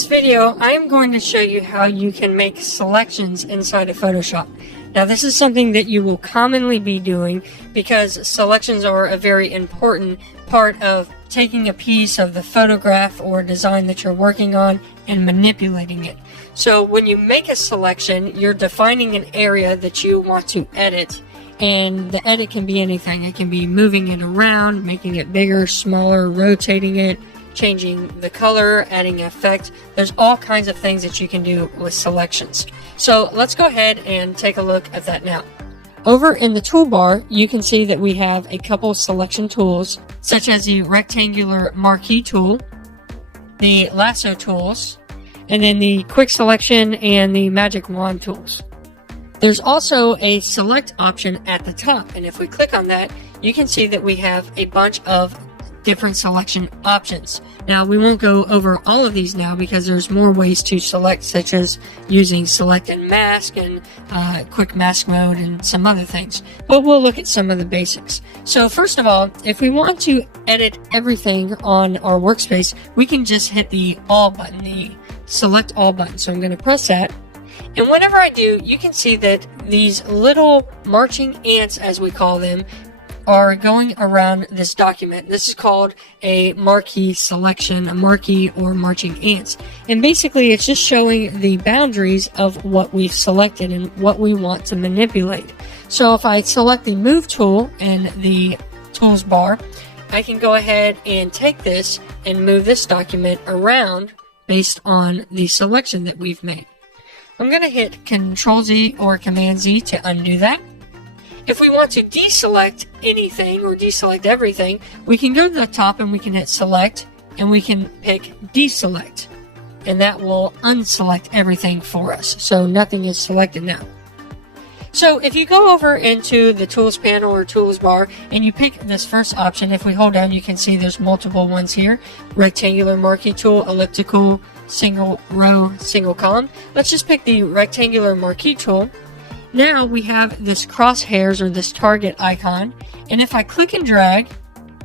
this video, I am going to show you how you can make selections inside of Photoshop. Now, this is something that you will commonly be doing because selections are a very important part of taking a piece of the photograph or design that you're working on and manipulating it. So when you make a selection, you're defining an area that you want to edit, and the edit can be anything. It can be moving it around, making it bigger, smaller, rotating it, changing the color, adding effect. There's all kinds of things that you can do with selections. So let's go ahead and take a look at that now. Over in the toolbar, you can see that we have a couple selection tools, such as the rectangular marquee tool, the lasso tools, and then the quick selection and the magic wand tools. There's also a select option at the top, and if we click on that, you can see that we have a bunch of different selection options. Now, we won't go over all of these now because there's more ways to select, such as using select and mask and quick mask mode and some other things. But we'll look at some of the basics. So first of all, if we want to edit everything on our workspace, we can just hit the all button, the select all button. So I'm going to press that. And whenever I do, you can see that these little marching ants, as we call them, are going around this document. This is called a marquee selection, a marquee or marching ants. And basically it's just showing the boundaries of what we've selected and what we want to manipulate. So if I select the move tool in the tools bar, I can go ahead and take this and move this document around based on the selection that we've made. I'm going to hit Control Z or Command Z to undo that. If we want to deselect anything or deselect everything, we can go to the top and we can hit select and we can pick deselect, and that will unselect everything for us. So nothing is selected now. So if you go over into the tools panel or tools bar and you pick this first option, if we hold down, you can see there's multiple ones here. Rectangular marquee tool, elliptical, single row, single column. Let's just pick the rectangular marquee tool. Now we have this crosshairs or this target icon, and if I click and drag,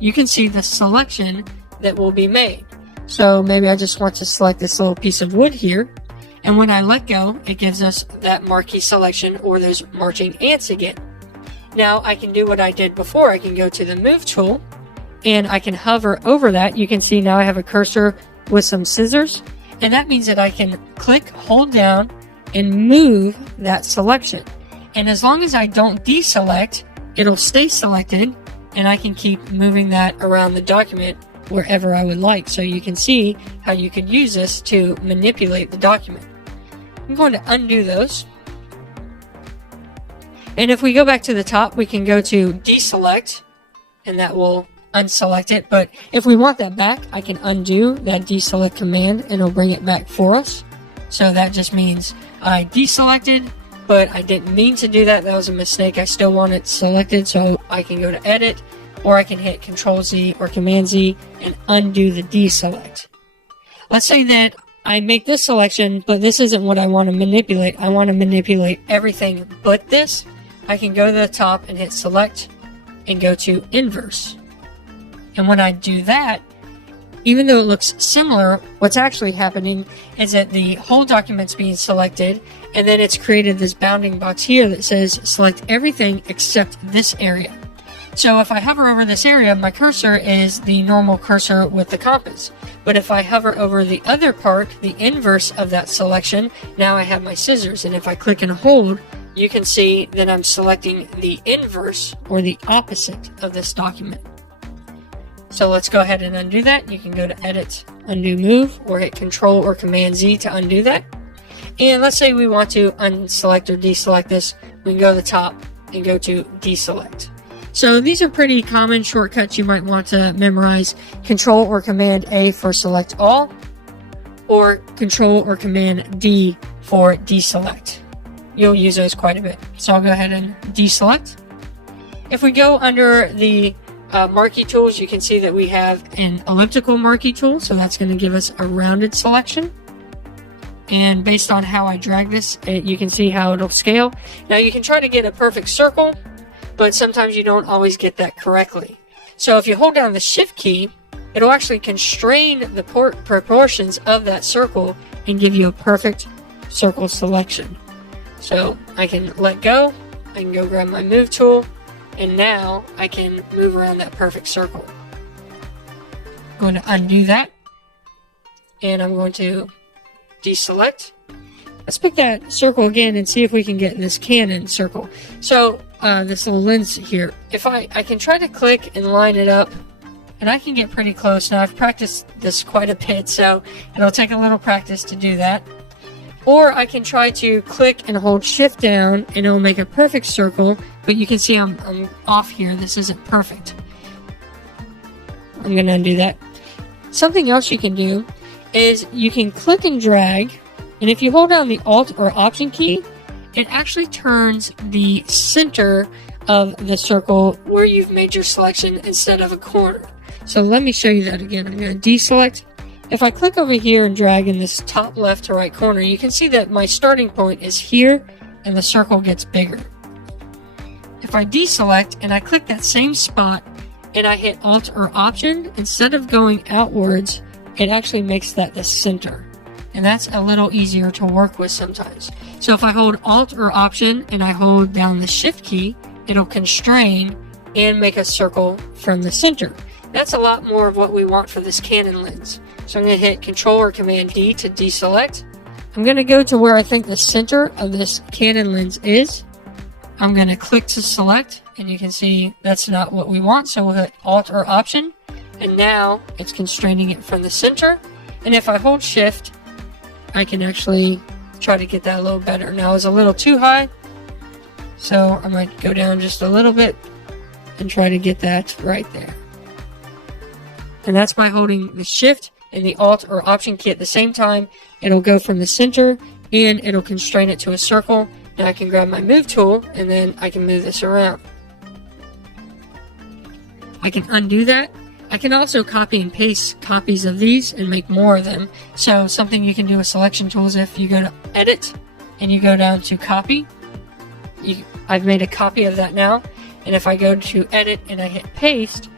you can see the selection that will be made. So maybe I just want to select this little piece of wood here, and when I let go, it gives us that marquee selection or those marching ants again. Now I can do what I did before. I can go to the move tool and I can hover over that. You can see now I have a cursor with some scissors, and that means that I can click, hold down, and move that selection. And as long as I don't deselect, it'll stay selected, and I can keep moving that around the document wherever I would like. So you can see how you could use this to manipulate the document. I'm going to undo those. And if we go back to the top, we can go to deselect, and that will unselect it. But if we want that back, I can undo that deselect command, and it'll bring it back for us. So that just means I deselected, but I didn't mean to do that. That was a mistake. I still want it selected, so I can go to edit, or I can hit Control Z or Command Z and undo the deselect. Let's say that I make this selection, but this isn't what I want to manipulate. I want to manipulate everything but this. I can go to the top and hit select and go to inverse. And when I do that, even though it looks similar, what's actually happening is that the whole document's being selected, and then it's created this bounding box here that says select everything except this area. So if I hover over this area, my cursor is the normal cursor with the compass. But if I hover over the other part, the inverse of that selection, now I have my scissors. And if I click and hold, you can see that I'm selecting the inverse or the opposite of this document. So let's go ahead and undo that. You can go to edit, undo move, or hit Control or Command Z to undo that. And let's say we want to unselect or deselect this. We can go to the top and go to deselect. So these are pretty common shortcuts you might want to memorize. Control or Command A for select all, or Control or Command D for deselect. You'll use those quite a bit. So I'll go ahead and deselect. If we go under the marquee tools, you can see that we have an elliptical marquee tool, so that's going to give us a rounded selection. And based on how I drag this, you can see how it'll scale. Now you can try to get a perfect circle, but sometimes you don't always get that correctly. So if you hold down the shift key, it'll actually constrain the proportions of that circle and give you a perfect circle selection. So I can let go, I can go grab my move tool, and now I can move around that perfect circle. I'm going to undo that, and I'm going to deselect. Let's pick that circle again and see if we can get this cannon circle. So this little lens here, if I can try to click and line it up, and I can get pretty close. Now I've practiced this quite a bit, so it'll take a little practice to do that. Or I can try to click and hold shift down and it'll make a perfect circle, but you can see I'm off here. This isn't perfect. I'm going to undo that. Something else you can do is you can click and drag, and if you hold down the Alt or Option key, it actually turns the center of the circle where you've made your selection instead of a corner. So let me show you that again. I'm going to deselect. If I click over here and drag in this top left to right corner, you can see that my starting point is here and the circle gets bigger. If I deselect and I click that same spot and I hit Alt or Option, instead of going outwards, it actually makes that the center. And that's a little easier to work with sometimes. So if I hold Alt or Option and I hold down the Shift key, it'll constrain and make a circle from the center. That's a lot more of what we want for this Canon lens. So I'm going to hit Control or Command D to deselect. I'm going to go to where I think the center of this Canon lens is. I'm going to click to select, and you can see that's not what we want. So we'll hit Alt or Option, and now it's constraining it from the center. And if I hold Shift, I can actually try to get that a little better. Now it's a little too high, so I might go down just a little bit and try to get that right there. And that's by holding the Shift and the Alt or Option key at the same time. It'll go from the center and it'll constrain it to a circle. Now I can grab my move tool and then I can move this around. I can undo that. I can also copy and paste copies of these and make more of them. So something you can do with selection tools, if you go to Edit and you go down to Copy, I've made a copy of that now. And if I go to Edit and I hit Paste,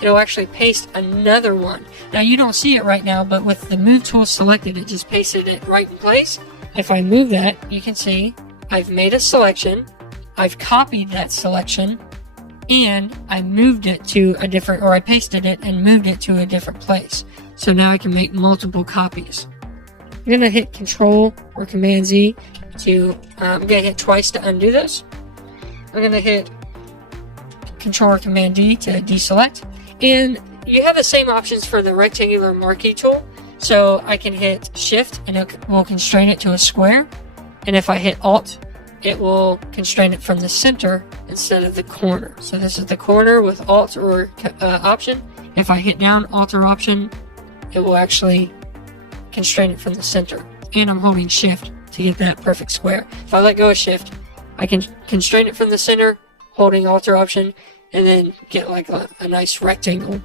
it'll actually paste another one. Now you don't see it right now, but with the move tool selected, it just pasted it right in place. If I move that, you can see I've made a selection, I've copied that selection, and I moved it to a different, or I pasted it and moved it to a different place. So now I can make multiple copies. I'm going to hit Control or Command Z to, I'm going to hit twice to undo this. I'm going to hit Control or Command D to deselect. And you have the same options for the rectangular marquee tool. So I can hit Shift and it will constrain it to a square. And if I hit Alt, it will constrain it from the center instead of the corner. So this is the corner with Alt or Option. If I hit down Alt or Option, it will actually constrain it from the center. And I'm holding Shift to get that perfect square. If I let go of Shift, I can constrain it from the center, holding Alt or Option, and then get like a nice rectangle.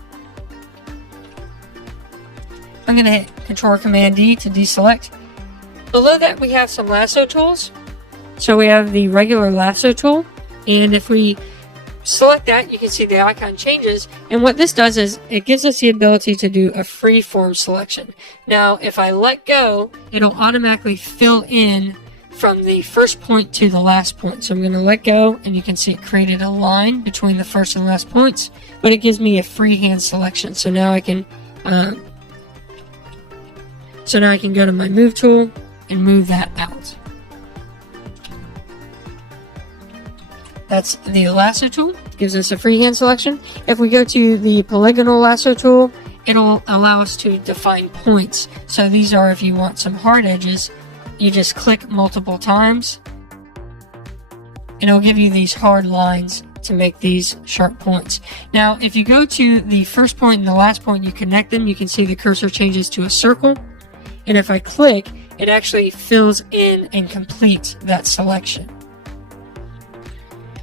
I'm going to hit Control or Command D to deselect. Below that we have some lasso tools. So we have the regular lasso tool, and if we select that, you can see the icon changes. And what this does is it gives us the ability to do a free form selection. Now if I let go, it'll automatically fill in from the first point to the last point. So I'm going to let go, and you can see it created a line between the first and last points, but it gives me a freehand selection. So now I can go to my move tool and move that out. That's the lasso tool. Gives us a freehand selection. If we go to the polygonal lasso tool, it'll allow us to define points. So these are, if you want some hard edges, you just click multiple times and it'll give you these hard lines to make these sharp points. Now, if you go to the first point and the last point, you connect them, you can see the cursor changes to a circle. And if I click, it actually fills in and completes that selection.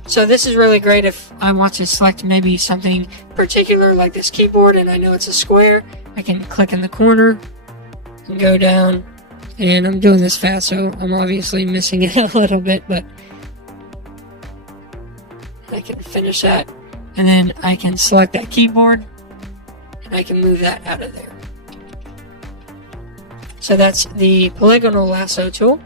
So this is really great if I want to select maybe something particular like this keyboard and I know it's a square. I can click in the corner and go down, and I'm doing this fast, so I'm obviously missing it a little bit, but I can finish that. And then I can select that keyboard and I can move that out of there. So that's the polygonal lasso tool.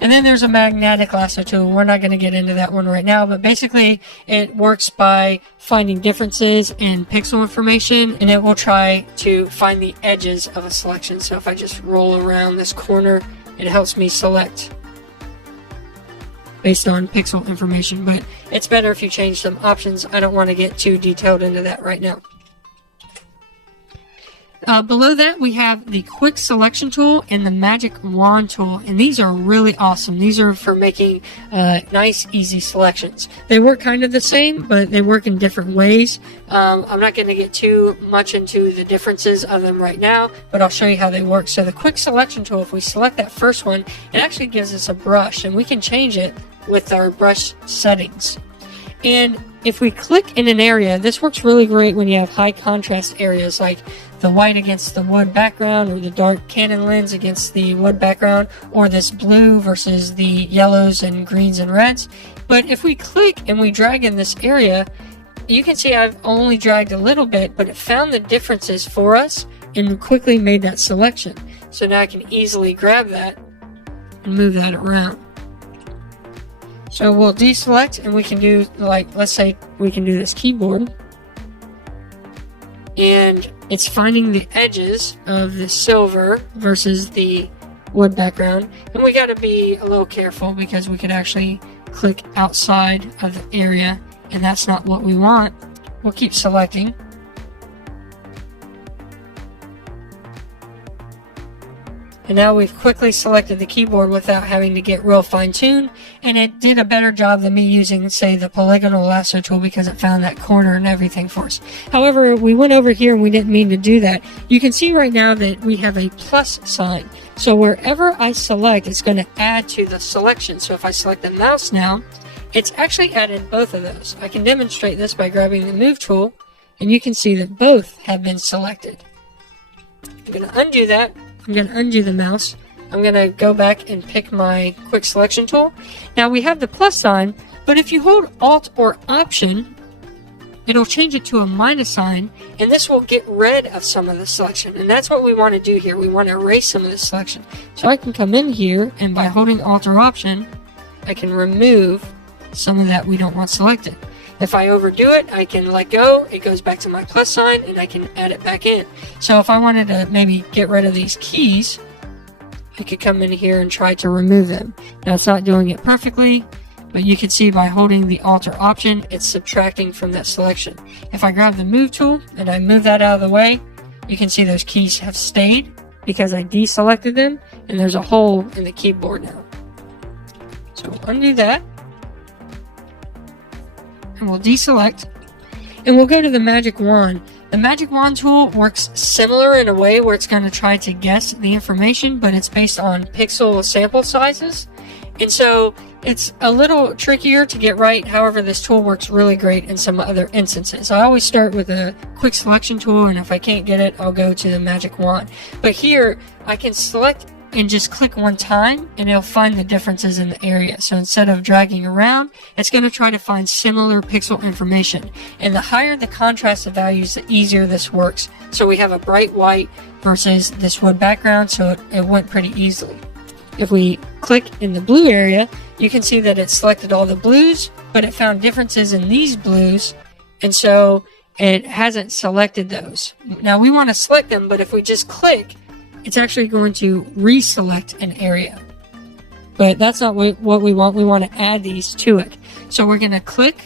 And then there's a magnetic lasso tool. We're not going to get into that one right now, but basically it works by finding differences in pixel information, and it will try to find the edges of a selection. So if I just roll around this corner, it helps me select based on pixel information, but it's better if you change some options. I don't want to get too detailed into that right now. Below that, we have the quick selection tool and the magic wand tool, and these are really awesome. These are for making nice, easy selections. They work kind of the same, but they work in different ways. I'm not going to get too much into the differences of them right now, but I'll show you how they work. So the quick selection tool, if we select that first one, it actually gives us a brush, and we can change it with our brush settings. And if we click in an area, this works really great when you have high contrast areas like the white against the wood background, or the dark Canon lens against the wood background, or this blue versus the yellows and greens and reds. But if we click and we drag in this area, you can see I've only dragged a little bit, but it found the differences for us and quickly made that selection. So now I can easily grab that and move that around. So we'll deselect, and we can do, like, let's say we can do this keyboard. And it's finding the edges of the silver versus the wood background. And we got to be a little careful because we could actually click outside of the area, and that's not what we want. We'll keep selecting. And now we've quickly selected the keyboard without having to get real fine-tuned, and it did a better job than me using, say, the polygonal lasso tool, because it found that corner and everything for us. However, we went over here and we didn't mean to do that. You can see right now that we have a plus sign. So wherever I select, it's going to add to the selection. So if I select the mouse now, it's actually added both of those. I can demonstrate this by grabbing the move tool, and you can see that both have been selected. I'm going to undo that. I'm going to undo the mouse. I'm going to go back and pick my quick selection tool. Now we have the plus sign, but if you hold Alt or Option, it'll change it to a minus sign, and this will get rid of some of the selection. And that's what we want to do here. We want to erase some of the selection. So I can come in here, and by holding Alt or Option, I can remove some of that we don't want selected. If I overdo it, I can let go, it goes back to my plus sign, and I can add it back in. So if I wanted to maybe get rid of these keys, I could come in here and try to remove them. Now it's not doing it perfectly, but you can see by holding the Alt or Option, it's subtracting from that selection. If I grab the move tool and I move that out of the way, you can see those keys have stayed because I deselected them, and there's a hole in the keyboard now. So undo that. And we'll deselect, and we'll go to the magic wand. The magic wand tool works similar in a way where it's going to try to guess the information, but it's based on pixel sample sizes, and so it's a little trickier to get right. However, this tool works really great in some other instances. I always start with a quick selection tool, and if I can't get it, I'll go to the magic wand. But here I can select and just click one time, and it'll find the differences in the area. So instead of dragging around, it's going to try to find similar pixel information. And the higher the contrast of values, the easier this works. So we have a bright white versus this wood background, so it went pretty easily. If we click in the blue area, you can see that it selected all the blues, but it found differences in these blues, and so it hasn't selected those. Now we want to select them, but if we just click, it's actually going to reselect an area. But that's not what we want. We want to add these to it. So we're going to click,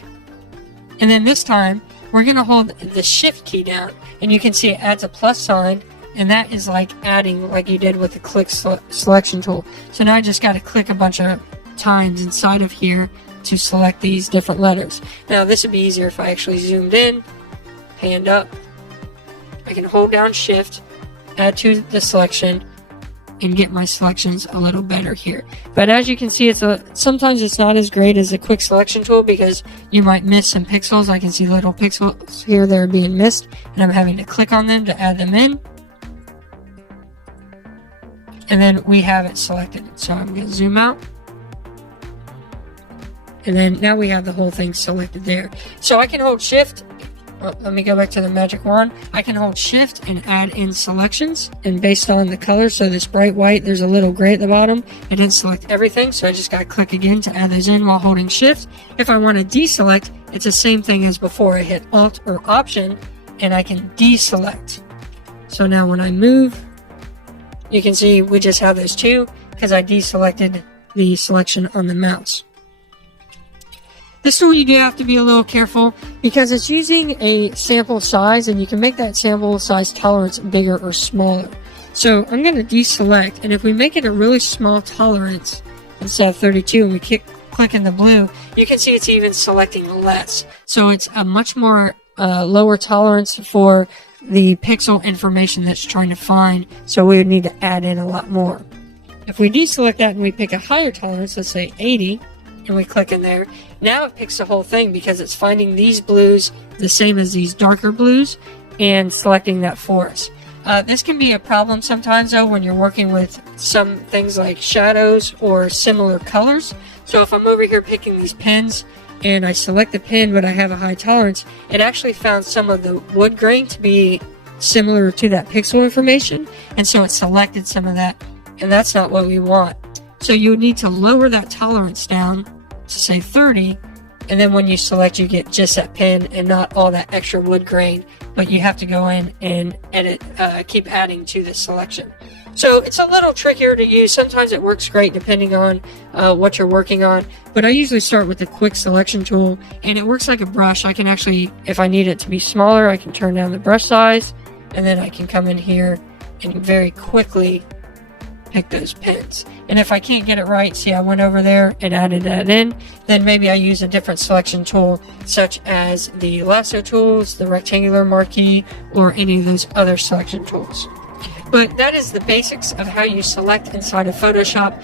and then this time we're going to hold the Shift key down, and you can see it adds a plus sign, and that is like adding like you did with the click selection tool. So now I just got to click a bunch of times inside of here to select these different letters. Now this would be easier if I actually zoomed in, panned up. I can hold down Shift, add to the selection, and get my selections a little better here. But as you can see, sometimes it's not as great as a quick selection tool because you might miss some pixels. I can see little pixels here that are being missed, and I'm having to click on them to add them in. And then we have it selected. So I'm going to zoom out. And then now we have the whole thing selected there. So I can hold Shift let me go back to the magic wand. I can hold shift and add in selections, and based on the color, so this bright white, there's a little gray at the bottom. I didn't select everything, so I just got to click again to add those in while holding shift. If I want to deselect, it's the same thing as before. I hit Alt or Option and I can deselect. So now when I move, you can see we just have those two because I deselected the selection on the mouse. This tool you do have to be a little careful because it's using a sample size, and you can make that sample size tolerance bigger or smaller. So I'm going to deselect, and if we make it a really small tolerance instead of 32 and we click in the blue, you can see it's even selecting less. So it's a much more lower tolerance for the pixel information that's trying to find, so we would need to add in a lot more. If we deselect that and we pick a higher tolerance, let's say 80, and we click in there, now it picks the whole thing because it's finding these blues the same as these darker blues and selecting that for us. This can be a problem sometimes though when you're working with some things like shadows or similar colors. So if I'm over here picking these pins and I select the pin but I have a high tolerance, it actually found some of the wood grain to be similar to that pixel information, and so it selected some of that, and that's not what we want. So you would need to lower that tolerance down to say 30, and then when you select, you get just that pin and not all that extra wood grain, but you have to go in and edit, keep adding to the selection. So it's a little trickier to use. Sometimes it works great depending on what you're working on, but I usually start with the quick selection tool, and it works like a brush. I can actually, if I need it to be smaller, I can turn down the brush size, and then I can come in here and very quickly pick those pins. And if I can't get it right, see, I went over there and added that in, then maybe I use a different selection tool such as the lasso tools, the rectangular marquee, or any of those other selection tools. But that is the basics of how you select inside of Photoshop.